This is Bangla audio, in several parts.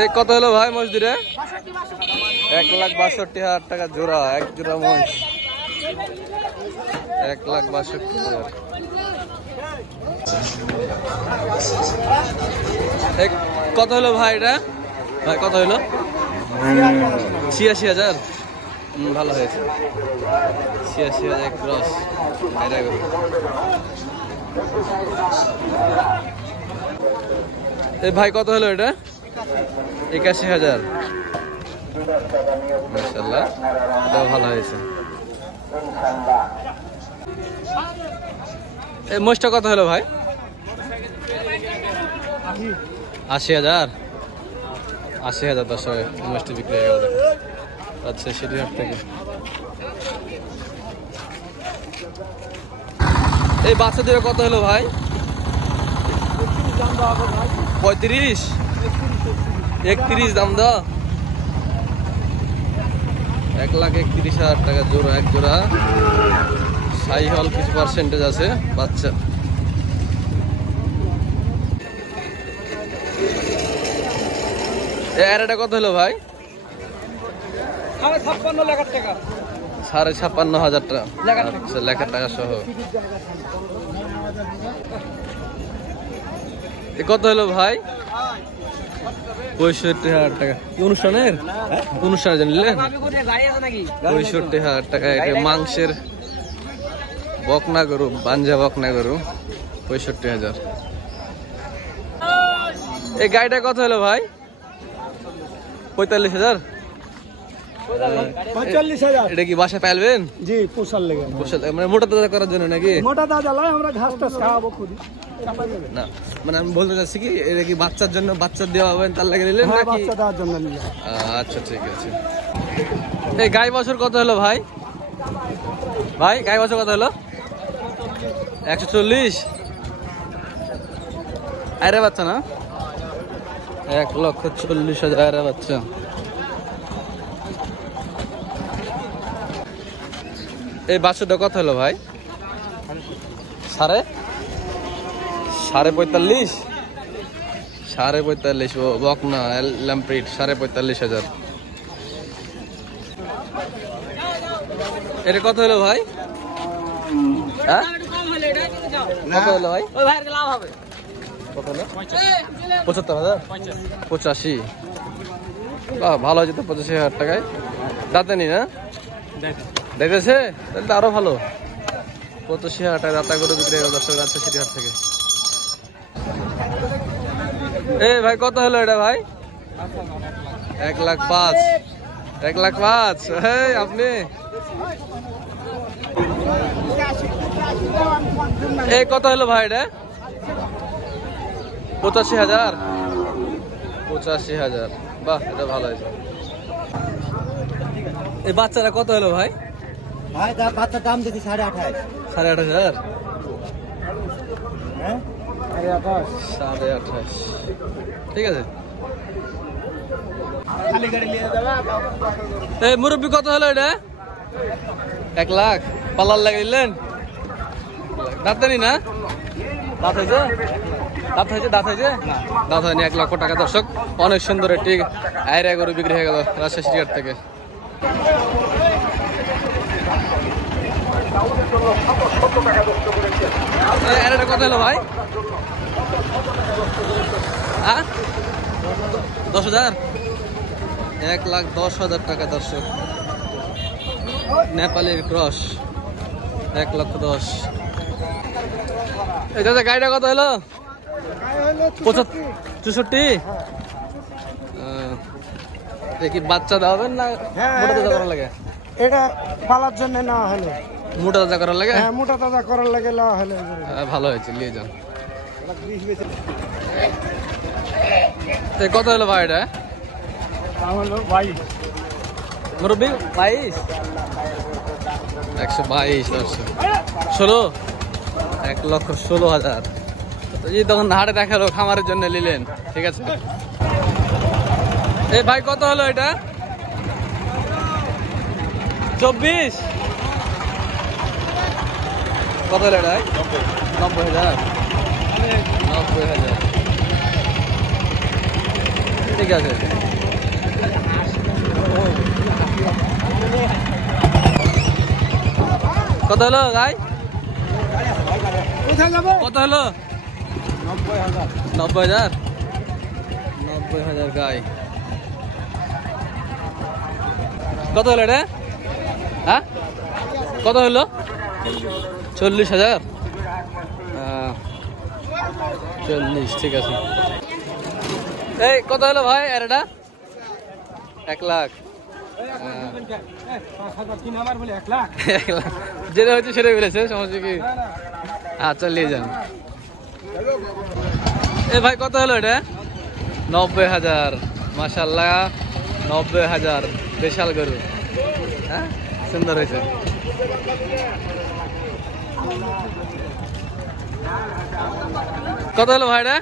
এই কত হলো ভাই মজদুরে? 1,62,000 টাকা জোড়া, এক জোড়া মহিষ 1,62,000। কত হলো ভাই এটা? ভাই কত হলো? 86,000। ভালো হয়েছে, 86,000 ক্রস। এই ভাই কত হলো এটা? 81,000। মাশাআল্লাহ, এটাও ভালো হয়েছে। এই মোষটা কত হলো ভাই? 80,000। 80,000 দর্শক মোষটি বিক্রি হয়ে গেল। আচ্ছা, সিটিহাট থেকে। এই বাচ্চা দিয়ে কত হলো ভাই? 35, 31 দাম দাও। 1,31,000 টাকা জোড়া, এক জোড়া। সাইহল কিছু পার্সেন্টেজ আছে বাচ্চা। এর এটা কত হলো ভাই? 56,000 টাকা। 56,500 টাকা। আচ্ছা, লেখার টাকা সহ। কত হলো ভাই? 65,000 টাকা। অনুষ্ঠানের অনুষ্ঠানের জন্য নিলেন? 65,000 টাকা। এটা মাংসের বকনা গরু, বাঞ্জা বকনা গরু, 65,000। এই গাড়িটা কত হলো ভাই? 45,000। 45,000। এটা কি বাসায় পালবেন? জি, পোষার লেগে। মানে মোটা তাজা করার জন্য নাকি? মোটা তাজা লাই, আমরা ঘাস টাস খাওয়াবো খুদি। না, মানে আমি বলতে চাচ্ছি কি, এটা কি বাচ্চার জন্য, বাচ্চা দেওয়া হবেন তার লাগে নিলেন নাকি? বাচ্চা দেওয়ার জন্য নিলাম। আচ্ছা, ঠিক আছে। এই গাই বছর কত হলো ভাই? ভাই গাই বছর কত হলো? 140। আরে বাচ্চা না? 1,40,000 বাচ্চা। এই বাছুরটা কত হলো ভাই? 45,500। 45,500 বকনা ল্যাম্প্রিট, 45,500। এটা কত হলো ভাই? হ্যাঁ, কত হলো ভাই? কত হলো? 75,000। 85। বাহ, ভালো হয়েছে তো 85,000 টাকায়। দাঁতে নি না? দেখেছে, তাহলে তো আরো ভালো। 85,000 টাকা দাতা গরু বিক্রি হয়ে গেল দর্শক, রাজশাহী সিটিহাট থেকে। এই ভাই কত হলো এটা ভাই? 1,05,000। 1,05,000। এই আপনি এই কত হলো ভাই এটা? 85,000। 85,000। বাহ, এটা ভালো হয়েছে। এই বাচ্চারা কত হলো ভাই? ভাই বাচ্চার দাম দেখি 28,500। 28,500। হ্যাঁ, 28,500। ঠিক আছে। এই মুরব্বী কত হলো এটা? 1 লাখ। পাল্লার লাগাইলেন? দাঁতানি না? দাঁত হয়েছে? দাঁত হয়েছে? দাঁত হয়েছে? দাঁত হয়নি। 1 লক্ষ টাকা দর্শক। অনেক সুন্দর একটি আয়রা গরু বিক্রি হয়ে গেল রাজশাহী সিটিহাট থেকে। এটা কত হলো ভাই? 10,000। 1,10,000 টাকা দর্শক। নেপালের ক্রস, 1,10,000। এই দাদা গাড়িটা কত হলো? 65। কি বাচ্চা দেওয়াবেন না মোটা তাজা করার লাগে? এটা পালার জন্য নেওয়া হলো। মোটা তাজা করার লাগে? হ্যাঁ, মোটা তাজা করার লাগে নেওয়া হলো। ভালো হয়েছে, নিয়ে যান। কত হলো ভাই এটা? হলো 22। মুরব্বী 22। 122। 16। 1,16,000। এই তখন হাটে দেখালো, খামারের জন্য নিলেন, ঠিক আছে। এই ভাই কত হলো এটা? 24। কত হলো এটা? 90,000। 90,000। ঠিক আছে। কত হলো গাই? কত হলো? 90,000। 90,000 গাই। কত হলো রে? হ্যাঁ কত হলো? 40,000। 40, ঠিক আছে। এই কত হলো ভাই? আর এটা 1 লাখ। যেটা হচ্ছে সেটাই বলেছে, সমস্যা কি? আচ্ছা নিয়ে যান। এ ভাই কত হলো এটা? 90,000। মাশাআল্লাহ 90,000। বিশাল গরু, হ্যাঁ সুন্দর হয়েছে। কত হলো ভাইটা?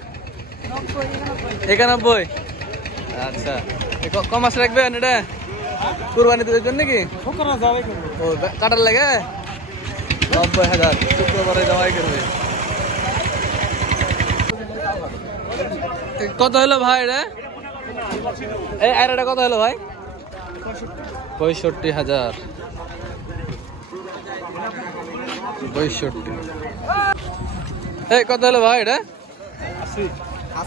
91। আচ্ছা কম মাস রাখবেন এটা কুরবানি দেওয়ার জন্য নাকি? ও কাটার লাগে 90,000 শুক্রবারে জমাই করবে। কত হলো ভাই রে? এই আয়রাটা কত হলো ভাই? 65,000। 65। এই কত হলো ভাই এটা?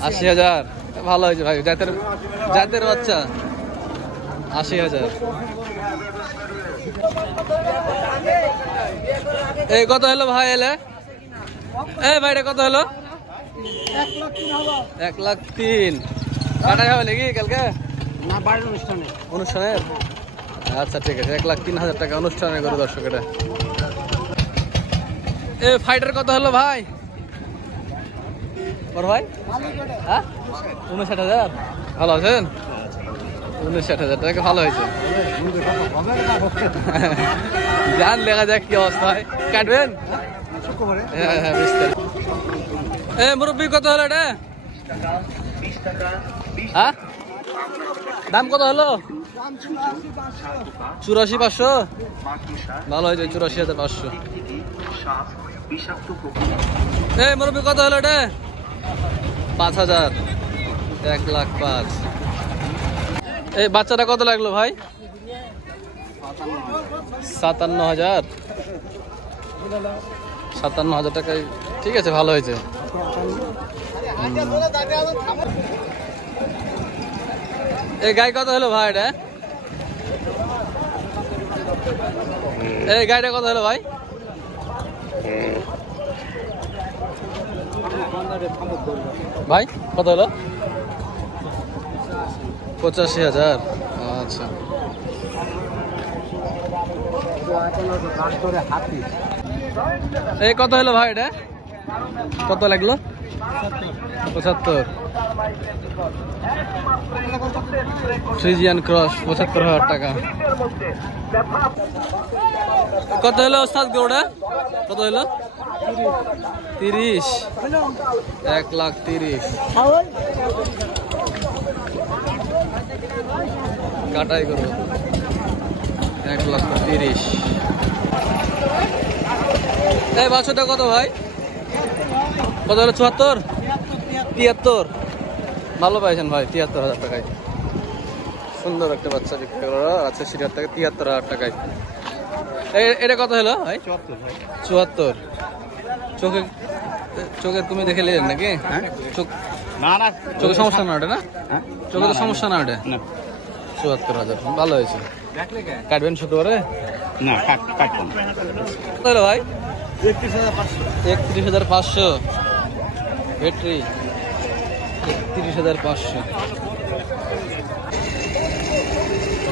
80,000। ভালো হয়েছে ভাই, জাতের বাচ্চা। 80,000। এই কত হলো ভাই এলে? এই ভাইটা কত হলো? 1,03,000। কাটা যাবে নাকি কালকে? না, বাড়ির অনুষ্ঠানের। আচ্ছা ঠিক আছে, 1,03,000 টাকা অনুষ্ঠানের গরু দর্শক এটা। এ ফাইটার কত হলো ভাই? ওর ভাই হ্যাঁ 59,000। ভালো আছেন? 59,000 টাকা ভালো হয়েছে। জান লেখা যাক কি অবস্থা হয়। কাটবেন? হ্যাঁ হ্যাঁ 20 তারিখ। এ মুরব্বী কত হলো এটা? হ্যাঁ দাম কত হলো? 84,500। ভালো হয়েছে, 84,500। এই মুরব্বী কত হলো এটা? 5,000। 1,05,000। এই বাচ্চাটা কত লাগলো ভাই? 57,000। 57,000 টাকায় ঠিক আছে, ভালো হয়েছে। এই গাই কত হলো ভাই এটা? এই গাইটা কত হলো ভাই? ভাই কত হলো? 85,000। আচ্ছা এই কত হলো ভাই এটা? কত লাগলো? 75। ফ্রিজিয়ান ক্রস 75,000 টাকা। কত হলো ওস্তাদ গরুটা? কত হলো? 30। 1,30,000। কাটাই করবো 1,30,000। এই বাছুরটা কত ভাই? কত হলো? 74। 73। ভালো পাইছেন ভাই, 73,000 টাকায় সুন্দর একটা বাচ্চা বিক্রি করা আছে। 73,000 টাকায়। এটা কত হলো ভাই? 74। চোখের তুমি দেখে নিলেন নাকি? চোখ না না, চোখের সমস্যা না ওটা? না চোখের তো সমস্যা না ওটা? 74,000। ভালো হয়েছে। কাটবেন শুক্রবারে? না কাটবেন। কত হলো ভাই? 31,500। ব্যাটারি 31,500।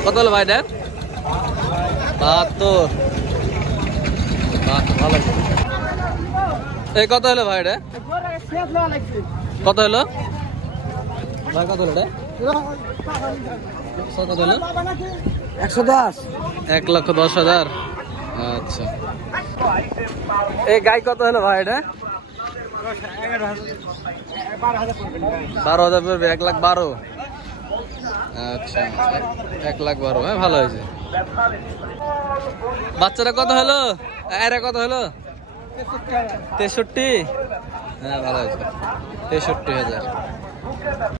কত হলো ভাই? 72। ভালো। এই কত হলো ভাই? কত হলো ভাই? কত হলো? কত হলো? 110। 1,10,000। আচ্ছা এই গাই কত হলো ভাই? এটা 12,000 পড়বে। 1,12,000। আচ্ছা 1,12,000। হ্যাঁ ভালো হয়েছে। বাচ্চাটা কত হলো? এরা কত হলো? 63। হ্যাঁ ভালো হয়েছে। 63,000।